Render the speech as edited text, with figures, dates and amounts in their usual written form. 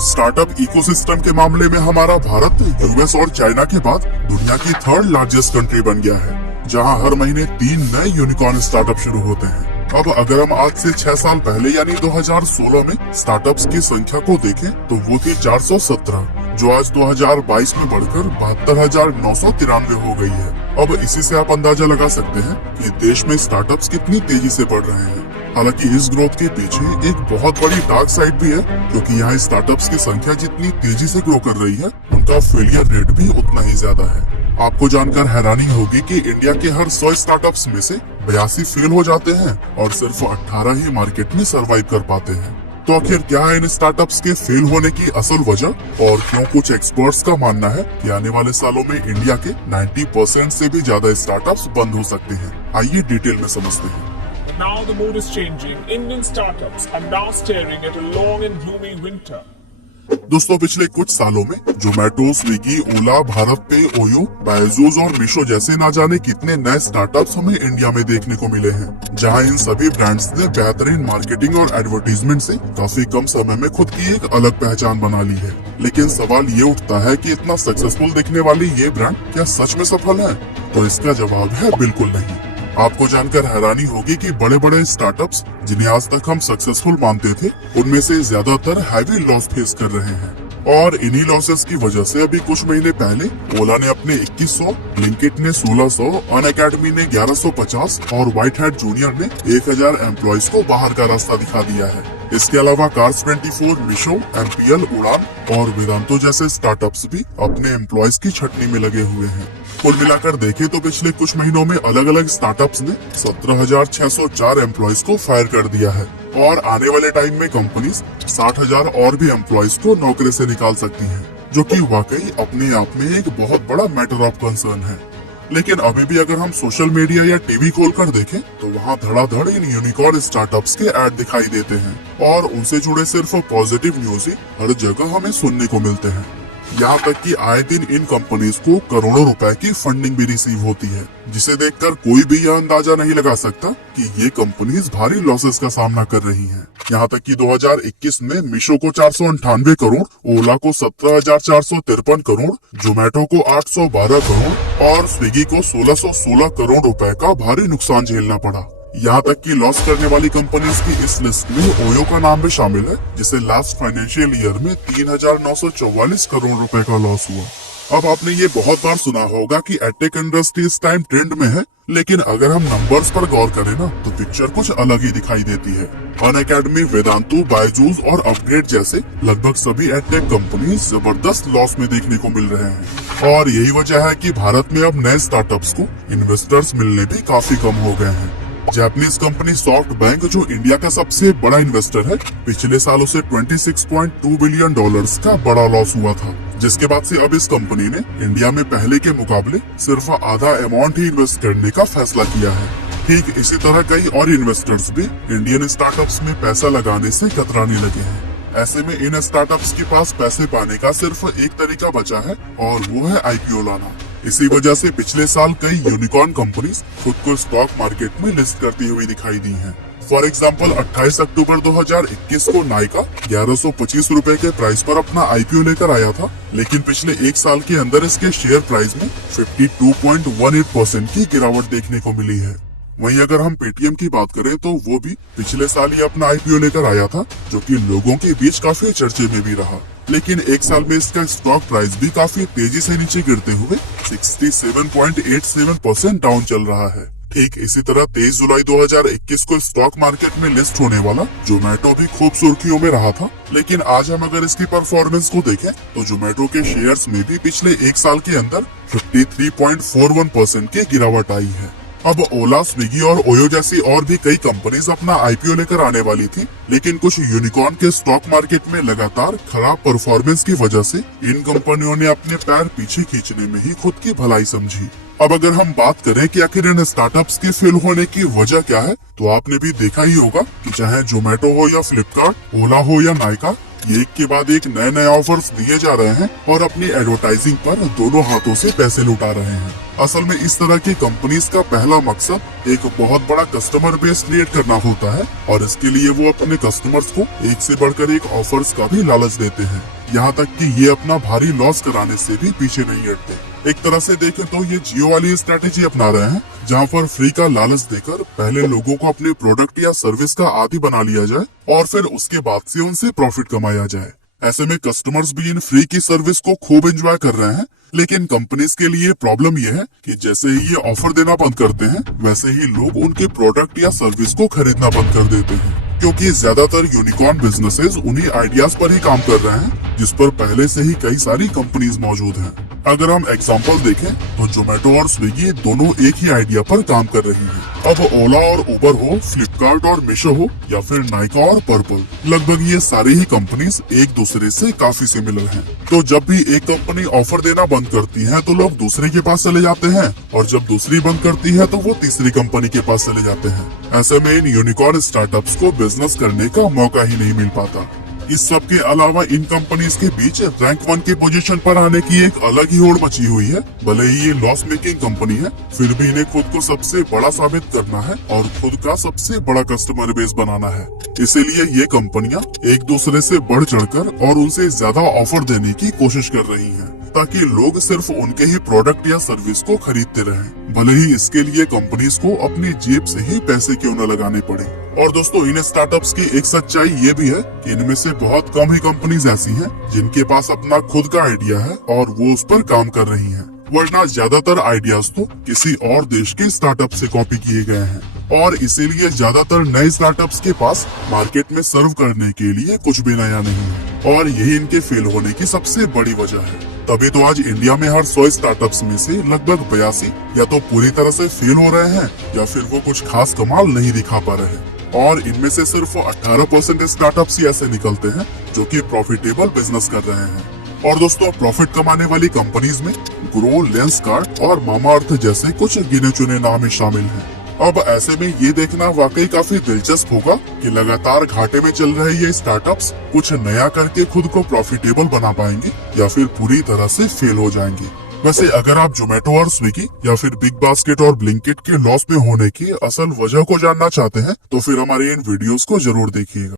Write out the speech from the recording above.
Startup ecosystem के मामले में हमारा भारत यूएस और चाइना के बाद दुनिया की थर्ड लार्जेस्ट कंट्री बन गया है, जहां हर महीने 3 नए यूनिकॉर्न स्टार्टअप शुरू होते हैं। अब अगर हम आज से 6 साल पहले यानी 2016 में स्टार्टअप्स की संख्या को देखें तो वो थी 417, जो आज 2022 में बढ़कर 72,993 हो गई है। अब इसी से आप अंदाजा लगा सकते हैं कि देश में स्टार्टअप्स कितनी तेजी से बढ़ रहे हैं। हालांकि इस ग्रोथ के पीछे एक बहुत बड़ी डार्क साइड भी है, क्योंकि यहाँ स्टार्टअप्स की संख्या जितनी तेजी से ग्रो कर रही है, उनका फेलियर रेट भी उतना ही ज्यादा है। आपको जानकर हैरानी होगी कि इंडिया के हर 100 स्टार्टअप्स में से 82 फेल हो जाते हैं और सिर्फ 18 ही मार्केट में सरवाइव कर पाते हैं। तो आखिर क्या है इन स्टार्टअप्स के फेल होने की असल वजह, और क्यों कुछ एक्सपर्ट्स का मानना है कि आने वाले सालों में इंडिया के 90% से भी ज्यादा स्टार्टअप्स बंद हो सकते हैं। आइए डिटेल में समझते हैं। Now the mood is changing. Indian startups are now staring at a long and gloomy winter. दोस्तों, पिछले कुछ सालों में जोमेटो, स्विगी, ओला, भारत पे, ओयो, बायजूस और मीशो जैसे ना जाने कितने नए स्टार्टअप्स हमें इंडिया में देखने को मिले हैं, जहां इन सभी ब्रांड्स ने बेहतरीन मार्केटिंग और एडवर्टीजमेंट से काफी कम समय में खुद की एक अलग पहचान बना ली है। लेकिन सवाल ये उठता है कि इतना सक्सेसफुल दिखने वाली ये ब्रांड क्या सच में सफल है? तो इसका जवाब है बिल्कुल नहीं। आपको जानकर हैरानी होगी कि बड़े बड़े स्टार्टअप्स जिन्हें आज तक हम सक्सेसफुल मानते थे, उनमें से ज्यादातर हैवी लॉस फेस कर रहे हैं। और इन्हीं लॉसेस की वजह से अभी कुछ महीने पहले ओला ने अपने 2100, ब्लिंकिट ने 1600, अनअकैडमी ने 1150 और व्हाइट हैट जूनियर ने 1000 एम्प्लॉयज को बाहर का रास्ता दिखा दिया है। इसके अलावा कार्स24, मीशो, एमपीएल, उड़ान और वेदांतो जैसे स्टार्टअप्स भी अपने एम्प्लॉयज की छटनी में लगे हुए हैं। कुल मिलाकर देखें तो पिछले कुछ महीनों में अलग अलग स्टार्टअप्स ने 17,604 एम्प्लॉयज को फायर कर दिया है, और आने वाले टाइम में कंपनीज 60,000 और भी एम्प्लॉयज को नौकरी से निकाल सकती हैं, जो कि वाकई अपने आप में एक बहुत बड़ा मैटर ऑफ कंसर्न है। लेकिन अभी भी अगर हम सोशल मीडिया या टीवी खोलकर देखें तो वहाँ धड़ाधड़ इन यूनिकॉर्न स्टार्टअप्स के ऐड दिखाई देते हैं, और उनसे जुड़े सिर्फ पॉजिटिव न्यूज ही हर जगह हमें सुनने को मिलते हैं। यहाँ तक कि आए दिन इन कंपनीज को करोड़ों रुपए की फंडिंग भी रिसीव होती है, जिसे देखकर कोई भी यह अंदाजा नहीं लगा सकता कि ये कंपनीज भारी लॉसेस का सामना कर रही हैं। यहाँ तक कि 2021 में मीशो को 498 करोड़, ओला को 17,453 करोड़, जोमेटो को 812 करोड़ और स्विगी को 1616 करोड़ रुपए का भारी नुकसान झेलना पड़ा। यहाँ तक कि लॉस करने वाली कंपनीज की इस लिस्ट में ओयो का नाम भी शामिल है, जिसे लास्ट फाइनेंशियल ईयर में 3,944 करोड़ रुपए का लॉस हुआ। अब आपने ये बहुत बार सुना होगा कि एडटेक इंडस्ट्री इस टाइम ट्रेंड में है, लेकिन अगर हम नंबर्स पर गौर करें ना तो पिक्चर कुछ अलग ही दिखाई देती है। अनअकैडमी, वेदांतु, बायजूस और अपग्रेड जैसे लगभग सभी एडटेक कंपनी जबरदस्त लॉस में देखने को मिल रहे हैं, और यही वजह है कि भारत में अब नए स्टार्टअप्स को इन्वेस्टर्स मिलने भी काफी कम हो गए हैं। जापानीज कंपनी सॉफ्ट बैंक, जो इंडिया का सबसे बड़ा इन्वेस्टर है, पिछले सालों से $26.2 बिलियन का बड़ा लॉस हुआ था, जिसके बाद से अब इस कंपनी ने इंडिया में पहले के मुकाबले सिर्फ आधा अमाउंट ही इन्वेस्ट करने का फैसला किया है। ठीक इसी तरह कई और इन्वेस्टर्स भी इंडियन स्टार्टअप्स में पैसा लगाने से कतराने लगे हैं। ऐसे में इन स्टार्टअप्स के पास पैसे पाने का सिर्फ एक तरीका बचा है, और वो है आईपीओ लाना। इसी वजह से पिछले साल कई यूनिकॉर्न कंपनीज खुद को स्टॉक मार्केट में लिस्ट करती हुई दिखाई दी हैं। फॉर एग्जाम्पल 28 अक्टूबर 2021 को नाइका 1125 रुपए के प्राइस पर अपना आईपीओ लेकर आया था, लेकिन पिछले एक साल के अंदर इसके शेयर प्राइस में 52.18% की गिरावट देखने को मिली है। वहीं अगर हम पेटीएम की बात करें तो वो भी पिछले साल ही अपना आईपीओ लेकर आया था, जो कि लोगों के बीच काफी चर्चे में भी रहा, लेकिन एक साल में इसका स्टॉक प्राइस भी काफी तेजी से नीचे गिरते हुए 67.87% डाउन चल रहा है। ठीक इसी तरह 23 जुलाई 2021 को स्टॉक मार्केट में लिस्ट होने वाला जोमेटो भी खूब सुर्खियों में रहा था, लेकिन आज हम अगर इसकी परफॉर्मेंस को देखें तो जोमेटो के शेयर्स में भी पिछले एक साल के अंदर 53.41% की गिरावट आई है। अब ओला, स्विगी और ओयो जैसी और भी कई कंपनीज अपना आईपीओ लेकर आने वाली थी, लेकिन कुछ यूनिकॉर्न के स्टॉक मार्केट में लगातार खराब परफॉर्मेंस की वजह से इन कंपनियों ने अपने पैर पीछे खींचने में ही खुद की भलाई समझी। अब अगर हम बात करें कि आखिर इन स्टार्टअप्स के फेल होने की वजह क्या है, तो आपने भी देखा ही होगा कि चाहे जोमेटो हो या फ्लिपकार्ट, ओला हो या नाइका, ये एक के बाद एक नए नए ऑफर्स दिए जा रहे हैं और अपनी एडवर्टाइजिंग पर दोनों हाथों से पैसे लुटा रहे हैं। असल में इस तरह की कंपनीज का पहला मकसद एक बहुत बड़ा कस्टमर बेस क्रिएट करना होता है और इसके लिए वो अपने कस्टमर्स को एक से बढ़कर एक ऑफर्स का भी लालच देते हैं। यहाँ तक कि ये अपना भारी लॉस कराने से भी पीछे नहीं हटते। एक तरह से देखें तो ये जियो वाली स्ट्रेटेजी अपना रहे हैं, जहाँ पर फ्री का लालच देकर पहले लोगों को अपने प्रोडक्ट या सर्विस का आदी बना लिया जाए और फिर उसके बाद से उनसे प्रॉफिट कमाया जाए। ऐसे में कस्टमर्स भी इन फ्री की सर्विस को खूब एंजॉय कर रहे हैं, लेकिन कंपनीज के लिए प्रॉब्लम ये है कि जैसे ही ये ऑफर देना बंद करते हैं वैसे ही लोग उनके प्रोडक्ट या सर्विस को खरीदना बंद कर देते हैं, क्योंकि ज्यादातर यूनिकॉर्न बिजनेसेस उन्हीं आइडियाज पर ही काम कर रहे हैं जिस पर पहले से ही कई सारी कंपनीज मौजूद हैं। अगर हम एग्जांपल देखें तो जोमेटो और स्विगी दोनों एक ही आइडिया पर काम कर रही हैं। अब ओला और उबर हो, फ्लिपकार्ट और मीशो हो या फिर नाइका और पर्पल, लगभग ये सारी ही कंपनीज एक दूसरे से काफी सिमिलर हैं। तो जब भी एक कंपनी ऑफर देना बंद करती है तो लोग दूसरे के पास चले जाते हैं और जब दूसरी बंद करती है तो वो तीसरी कंपनी के पास चले जाते हैं। ऐसे में इन यूनिकॉर्न स्टार्टअप्स को बिजनेस करने का मौका ही नहीं मिल पाता। इस सब के अलावा इन कंपनीज के बीच रैंक 1 की पोजीशन पर आने की एक अलग ही होड़ मची हुई है। भले ही ये लॉस मेकिंग कंपनी है, फिर भी इन्हें खुद को सबसे बड़ा साबित करना है और खुद का सबसे बड़ा कस्टमर बेस बनाना है। इसीलिए ये कंपनियां एक दूसरे से बढ़ चढ़कर और उनसे ज्यादा ऑफर देने की कोशिश कर रही हैं, ताकि लोग सिर्फ उनके ही प्रोडक्ट या सर्विस को खरीदते रहें, भले ही इसके लिए कंपनीज को अपनी जेब से ही पैसे क्यों न लगाने पड़े। और दोस्तों, इन स्टार्टअप्स की एक सच्चाई ये भी है कि इनमें से बहुत कम ही कंपनीज ऐसी हैं जिनके पास अपना खुद का आइडिया है और वो उस पर काम कर रही हैं, वरना ज्यादातर आइडियाज तो किसी और देश के स्टार्टअप से कॉपी किए गए हैं और इसीलिए ज्यादातर नए स्टार्टअप्स के पास मार्केट में सर्व करने के लिए कुछ भी नया नहीं है और यही इनके फेल होने की सबसे बड़ी वजह है। तभी तो आज इंडिया में हर 100 स्टार्टअप्स में से लगभग 82 या तो पूरी तरह से फेल हो रहे हैं या फिर वो कुछ खास कमाल नहीं दिखा पा रहे हैं और इनमें से सिर्फ 18% स्टार्टअप्स ही ऐसे निकलते हैं जो कि प्रॉफिटेबल बिजनेस कर रहे हैं। और दोस्तों, प्रॉफिट कमाने वाली कंपनीज में ग्रो, लेंसकार्ट और मामाअर्थ जैसे कुछ गिने चुने नाम ही शामिल हैं। अब ऐसे में ये देखना वाकई काफी दिलचस्प होगा कि लगातार घाटे में चल रहे ये स्टार्टअप्स कुछ नया करके खुद को प्रॉफिटेबल बना पाएंगे या फिर पूरी तरह से फेल हो जाएंगे। वैसे अगर आप जोमेटो और स्विगी या फिर बिग बास्केट और ब्लिंकिट के लॉस में होने की असल वजह को जानना चाहते हैं तो फिर हमारे इन वीडियोस को जरूर देखिएगा।